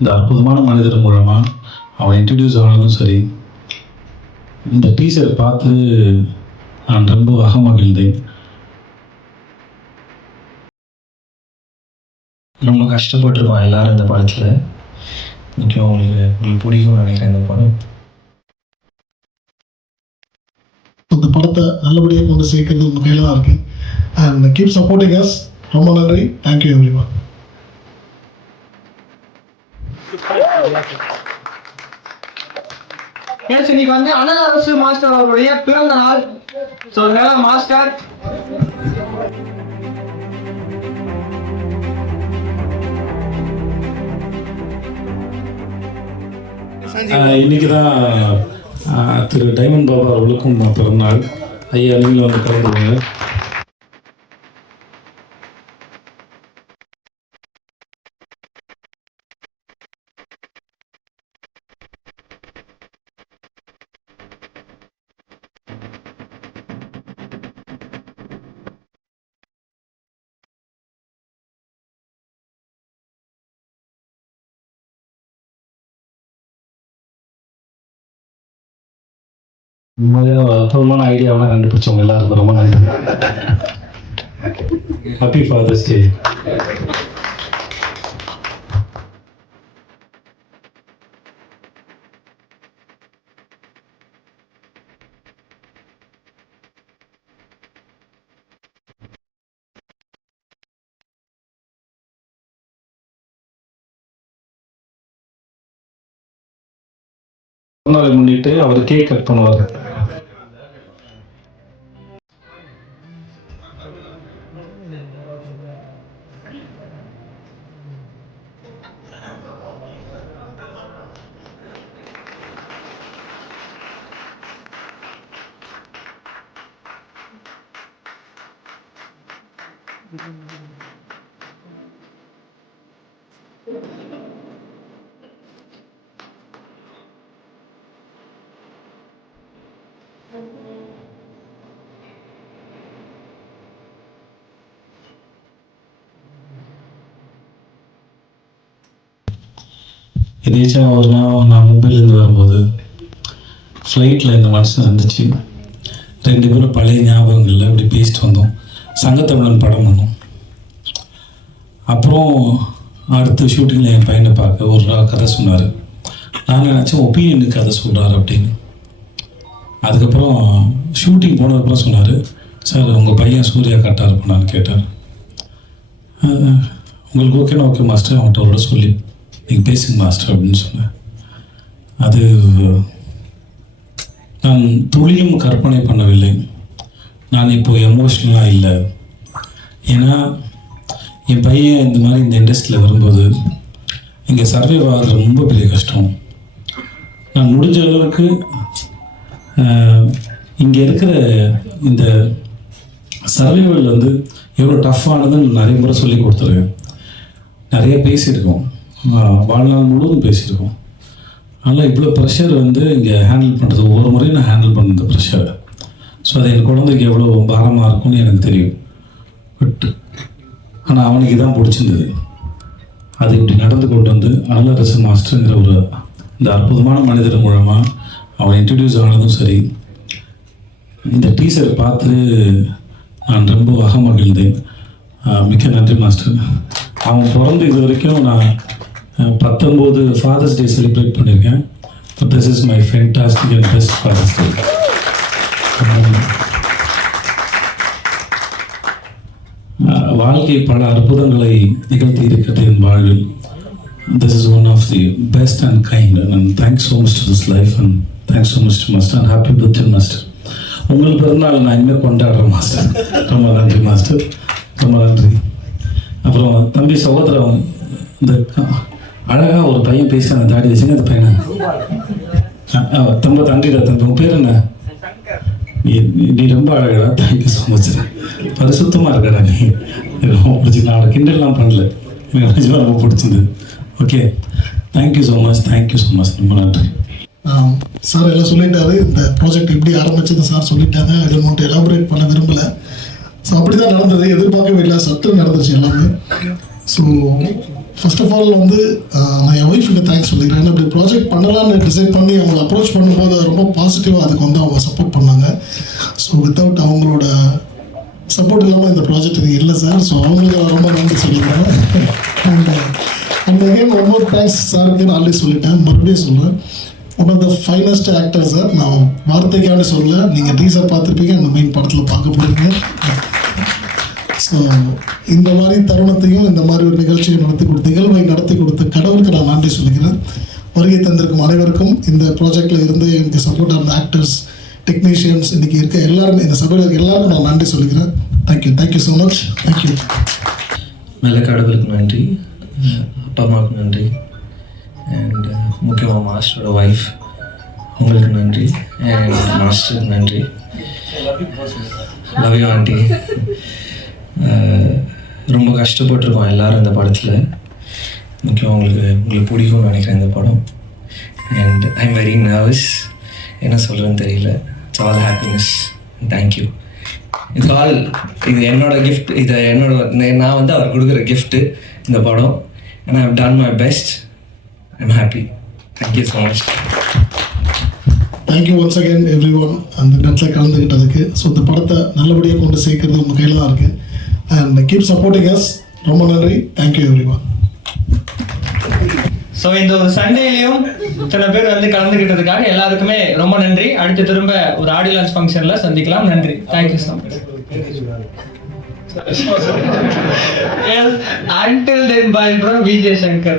இந்த அற்புதமான மனிதர் மூலமாக அவன் இன்ட்ரடியூஸ் ஆனதும் சரி இந்த டீசரை பார்த்து நான் ரொம்ப அகமகிழ்ந்தேன் ரொம்ப கஷ்டப்பட்டிருக்கோம் எல்லாரும் இந்த படத்தில். முக்கியம் உங்களுக்கு உங்களுக்கு பிடிக்கும் நினைக்கிறேன் இந்த படம். இந்த படத்தை நல்லபடியாக கொண்டு சேர்க்கறது உங்கள் கையில் தான் இருக்குது அண்ட் கீப் சப்போர்ட்டிங் அஸ் ரொம்ப நன்றி. தேங்க்யூ எவ்ரி ஒன் இன்னைக்கு வந்து அனல் அரசு மாஸ்டர் அவருடைய பிறந்த நாள். ஸோ அதனால மாஸ்டர்? ஆஹ் இன்னைக்கு தான் ஆஹ் திரு டைமண்ட் பாபா அவர்களுக்கும் பிறந்தநாள் ஐயா நீங்களும் வந்து கலந்துருங்க உண்மையாக அற்புதமான ஐடியாவெல்லாம் கண்டுபிடிச்சவங்க எல்லாருக்கும் ரொம்ப நன்றி. ஹாப்பி ஃபாதர்ஸ் டே முன்னாடி முன்னிட்டு அவர் கேக் கட் பண்ணுவார். எதேச்சும் ஒரு நாள் நான் மும்பைலேருந்து வரும்போது ஃப்ளைட்டில் இந்த மனுஷன் இருந்துச்சு ரெண்டு பேரும் பழைய ஞாபகங்களில் இப்படி பேசிட்டு வந்தோம் சங்கத்தமிழன் படம் பண்ணோம் அப்புறம் அடுத்த ஷூட்டிங்கில் என் பையனை பார்க்க ஒரு கதை சொன்னார். நான் நினச்சேன் ஒப்பீனியனுக்கு கதை சொல்கிறாரு அப்படின்னு. அதுக்கப்புறம் ஷூட்டிங் போனதுக்கப்புறம் சொன்னார் சார் உங்கள் பையன் சூர்யா கரெக்டாக இருப்பானான்னு கேட்டார். உங்களுக்கு ஓகேனா ஓகே மாஸ்டர் அவன்கிட்ட அவரோட சொல்லி. நீங்கள் பேசுங்க மாஸ்டர் அப்படின்னு சொன்னேன் அது நான் துளியும் கற்பனை பண்ணவில்லை. நான் இப்போ எமோஷ்னலாக இல்லை. ஏன்னா என் பையன் இந்த மாதிரி இந்த இண்டஸ்ட்ரியில் வரும்போது இங்கே சர்வே ஆகிறது ரொம்ப பெரிய கஷ்டம். நான் முடிஞ்ச அளவுக்கு இங்கே இருக்கிற இந்த சர்வைவல் வந்து எவ்வளோ டஃப்பானதுன்னு நிறைய முறை சொல்லி கொடுத்துருக்கேன். நிறைய பேசியிருக்கோம். வாழ்நாள் முழுவதும் பேசியிருக்கோம். ஆனால் இவ்வளோ ப்ரெஷர் வந்து இங்கே ஹேண்டில் பண்ணுறது ஒவ்வொரு முறையும் நான் ஹேண்டில் பண்ண இந்த ப்ரெஷரை ஸோ அது என் குழந்தைக்கு எவ்வளோ பாரமாக இருக்கும்னு எனக்கு தெரியும். பட் ஆனால் அவனுக்கு இதான் பிடிச்சிருந்தது. அது இப்படி நடந்து கொண்டு வந்து அனலரசன் மாஸ்டருங்கிற ஒரு இந்த அற்புதமான மனிதர் மூலமாக அவன் இன்ட்ரடியூஸ் ஆனதும் சரி. இந்த டீச்சரை பார்த்து நான் ரொம்ப அகமகிழ்ந்தேன். ஆஹ் மிக்க நன்றி மாஸ்டர். அவன் பிறந்து இது வரைக்கும் நான் பத்தொம்போது ஃபாதர்ஸ் டே செலிப்ரேட் பண்ணியிருக்கேன். This is my fantastic and best father's day வாழ்க்கை பல அற்புதங்களை நிகழ்த்தி இருக்கிறது என் வாழ்வில். This is one of the best and kind and thanks so much to this life and thanks so much to master and happy birthday master உங்கள் பிறந்தநாள் நான் இனிமேல் கொண்டாடுறேன் மாஸ்டர் ரொம்ப நன்றி மாஸ்டர் ரொம்ப நன்றி. அப்புறம் தம்பி சகோதரன் இந்த அழகாக ஒரு பையன் பேசி அந்த தாடி வச்சுங்க அந்த பையனை தம்ப தண்டிடா தம்பி. உன் பேர் என்ன? நீ நீ- ரொம்ப அழகடா. தேங்க்யூ ஸோ மச் பரிசுத்தமாக இருக்கடா நீ. எனக்கு ரொம்ப பிடிச்சி நான் கிண்டல்லாம் பண்ணல. எனக்கு நிஜமாக ரொம்ப பிடிச்சிருந்தது. Okay thank you so much thank you so much ரொம்ப நன்றி. சார் எல்லாம் சொல்லிட்டாரு. இந்த ப்ராஜெக்ட் எப்படி ஆரம்பிச்சது சார் சொல்லிட்டாங்க. ஐ டோன்ட் எலாபரேட் பண்ண விரும்பலை. ஸோ அப்படி தான் நடந்தது. எதிர்பார்க்கவே இல்லை. சத்து நடந்துச்சு எல்லாமே. ஸோ ஃபர்ஸ்ட் ஆஃப் ஆல் வந்து நான் என் ஒய்ஃபுக்கு தேங்க்ஸ் சொல்லிக்கிறேன். ஏன்னா இப்படி ப்ராஜெக்ட் பண்ணலாம்னு டிசைட் பண்ணி அவங்களை அப்ரோச் பண்ணும்போது ரொம்ப பாசிட்டிவாக அதுக்கு வந்து அவங்க சப்போர்ட் பண்ணாங்க. ஸோ வித்தவுட் அவங்களோட சப்போர்ட் இல்லாமல் இந்த ப்ராஜெக்ட் இது இல்லை சார் ஸோ அவங்களுக்கு ரொம்ப நன்றி சொல்லிக்கிறேன். அண்ட் அண்ட் ரொம்ப தேங்க்ஸ் சாருக்கு நான் ஆல்ரெடி சொல்லிட்டேன். மறுபடியும் சொல்கிறேன் one of the finest actor sir நான் வார்த்தைக்காண்டி சொல்ல நீங்கள் டீசர் பார்த்துருப்பீங்க. அந்த மெயின் படத்தில் பார்க்க போகிறீங்க ஸோ இந்த மாதிரி தருணத்தையும் இந்த மாதிரி ஒரு நிகழ்ச்சியை நடத்தி கொடுத்த நிகழ்வை நடத்தி கொடுத்த கடவுளுக்கு நான் நன்றி சொல்லுகிறேன். வருகை தந்திருக்கும் அனைவருக்கும் இந்த ப்ராஜெக்டில் இருந்து எனக்கு சப்போர்ட் ஆன ஆக்டர்ஸ் டெக்னீஷியன்ஸ் இன்றைக்கி இருக்க எல்லாருமே இந்த சபையில் இருக்க எல்லாருக்கும் நான் நன்றி சொல்லிக்கிறேன் thank you thank you so much thank you மேலே கடவுளுக்கு நன்றி. அப்பா அம்மாவுக்கு நன்றி. அண்ட் uh, முக்கியமாக மாஸ்டரோட ஒய்ஃப் உங்களுக்கு நன்றி. அண்ட் மாஸ்டருக்கு நன்றி. லவ் யூ ஆண்டி ரொம்ப கஷ்டப்பட்டிருக்கோம் எல்லோரும் இந்த படத்தில். முக்கியம் உங்களுக்கு உங்களுக்கு பிடிக்கும்னு நினைக்கிறேன் இந்த படம். And I am very nervous என்ன சொல்கிறேன்னு தெரியல. It's all happiness thank you it's all இது என்னோட கிஃப்ட் இது என்னோட நான் வந்து அவர் கொடுக்குற கிஃப்ட்டு இந்த படம். And I have done my best I'm happy thank you so much thank you once again everyone அந்த இடத்துல கலந்துக்கிட்டதுக்கு ஸோ இந்த படத்தை நல்லபடியாக கொண்டு சேர்க்கறது உங்கள் கையில் தான் இருக்குது அண்ட் கீப் சப்போர்ட்டிங் அஸ் ரொம்ப நன்றி. தேங்க்யூ எவ்ரி ஒன் ஸோ இந்த ஒரு சண்டேலையும் சில பேர் வந்து கலந்துக்கிட்டதுக்காக எல்லாருக்குமே ரொம்ப நன்றி. அடுத்து திரும்ப ஒரு ஆடியோ லான்ச் ஃபங்க்ஷன்ல சந்திக்கலாம். நன்றி. Thank you so much Until then, bye from Vijay Shankar.